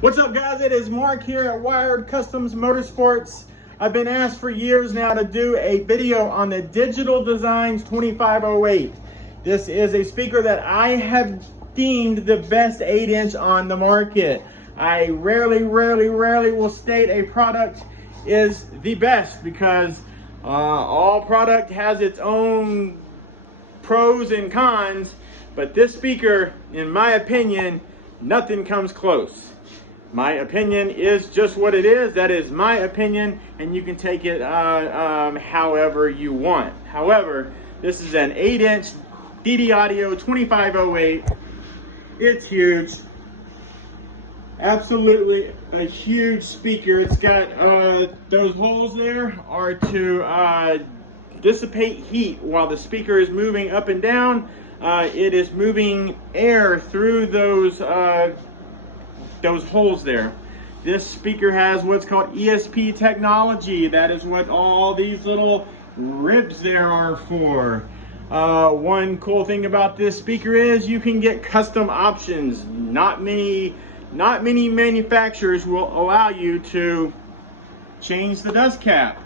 What's up, guys? It is Mark here at Wired Customs Motorsports. I've been asked for years now to do a video on the Digital Designs 2508. This is a speaker that I have deemed the best 8-inch on the market. I rarely will state a product is the best because all product has its own pros and cons, but this speaker, in my opinion, nothing comes close. My opinion is just what it is. That is my opinion, and you can take it however you want. However, this is an 8-inch DD Audio 2508. It's huge. Absolutely a huge speaker. It's got those holes there are to dissipate heat while the speaker is moving up and down. It is moving air through those holes there. This speaker has what's called ESP technology. That is what all these little ribs there are for. One cool thing about this speaker is you can get custom options. Not many manufacturers will allow you to change the dust cap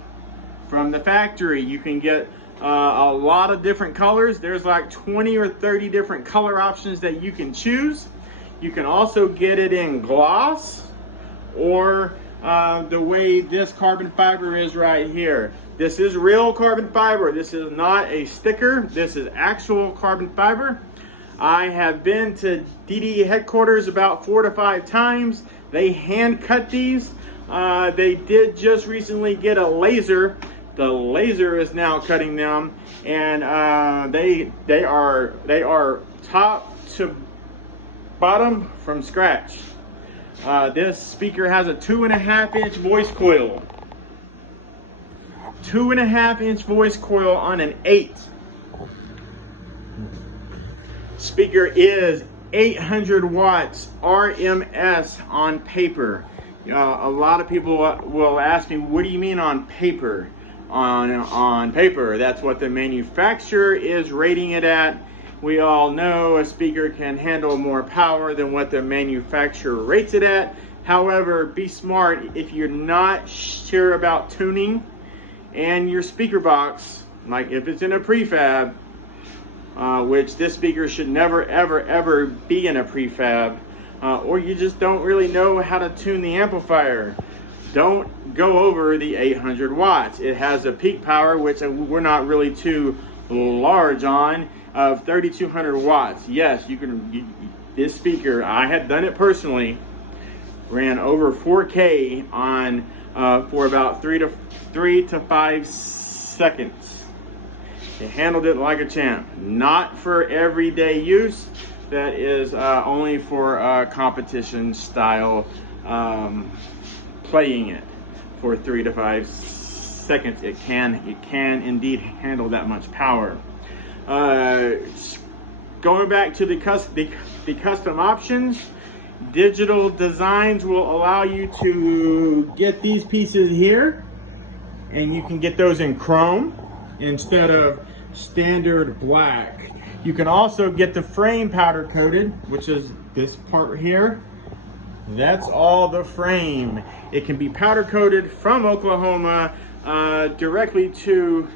from the factory. You can get a lot of different colors. There's like 20 or 30 different color options that you can choose. You can also get it in gloss or the way this carbon fiber is right here. This is real carbon fiber. This is not a sticker. This is actual carbon fiber. I have been to DD headquarters about 4 to 5 times. They hand cut these. They did just recently get a laser. The laser is now cutting them, and they are top to bottom from scratch. This speaker has a 2.5-inch voice coil. 2.5-inch voice coil on an 8. Speaker is 800 watts RMS on paper. A lot of people will ask me, what do you mean on paper? On paper, that's what the manufacturer is rating it at. We all know a speaker can handle more power than what the manufacturer rates it at. However, be smart. If you're not sure about tuning and your speaker box, like if it's in a prefab, which this speaker should never ever be in a prefab, or you just don't really know how to tune the amplifier, don't go over the 800 watts. It has a peak power, which we're not really too large on, of 3200 watts. Yes, you can. This speaker, I had done it personally, ran over 4K on for about 3 to 5 seconds. It handled it like a champ. Not for everyday use. That is only for competition style playing it for 3 to 5 seconds. It can indeed handle that much power. Going back to the custom options, Digital Designs will allow you to get these pieces here, and you can get those in chrome instead of standard black. You can also get the frame powder coated, which is this part here. That's all the frame. It can be powder coated from Oklahoma directly to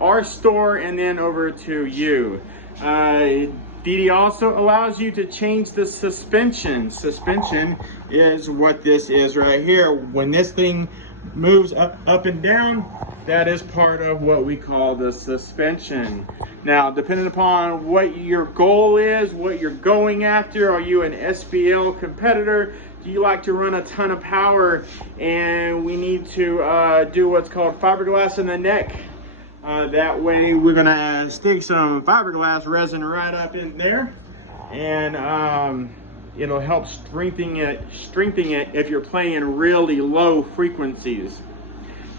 our store and then over to you. DD also allows you to change the suspension. Suspension is what this is right here. When this thing moves up and down, that is part of what we call the suspension. Now, depending upon what your goal is, what you're going after, are you an SPL competitor? Do you like to run a ton of power and we need to do what's called fiberglass in the neck? That way we're gonna stick some fiberglass resin right up in there, and it'll help strengthen it if you're playing really low frequencies.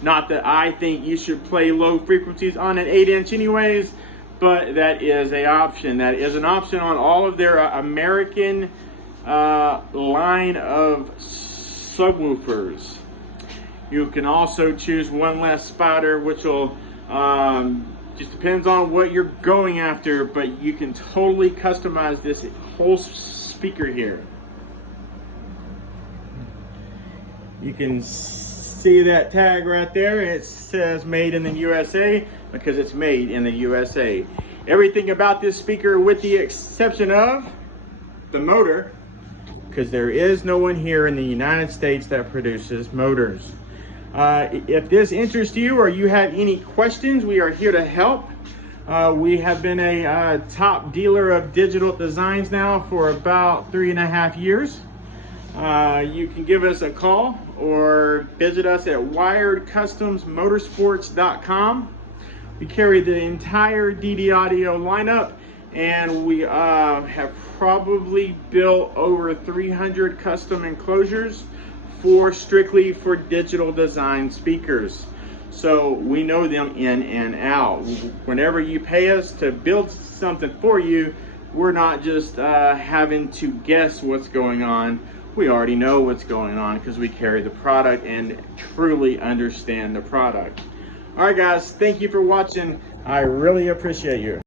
Not that I think you should play low frequencies on an 8-inch anyways, but that is an option. That is an option on all of their American line of subwoofers. You can also choose one less spotter, which will just depends on what you're going after, but you can totally customize this whole speaker here. You can see that tag right there. It says made in the USA because it's made in the USA. Everything about this speaker, with the exception of the motor, because there is no one here in the United States that produces motors. If this interests you or you have any questions, we are here to help. We have been a top dealer of digital designs now for about 3.5 years. You can give us a call or visit us at wiredcustomsmotorsports.com. We carry the entire DD Audio lineup, and we have probably built over 300 custom enclosures strictly for digital design speakers. So we know them in and out. Whenever you pay us to build something for you, we're not just having to guess what's going on. We already know what's going on because we carry the product and truly understand the product. All right, guys, thank you for watching. I really appreciate you.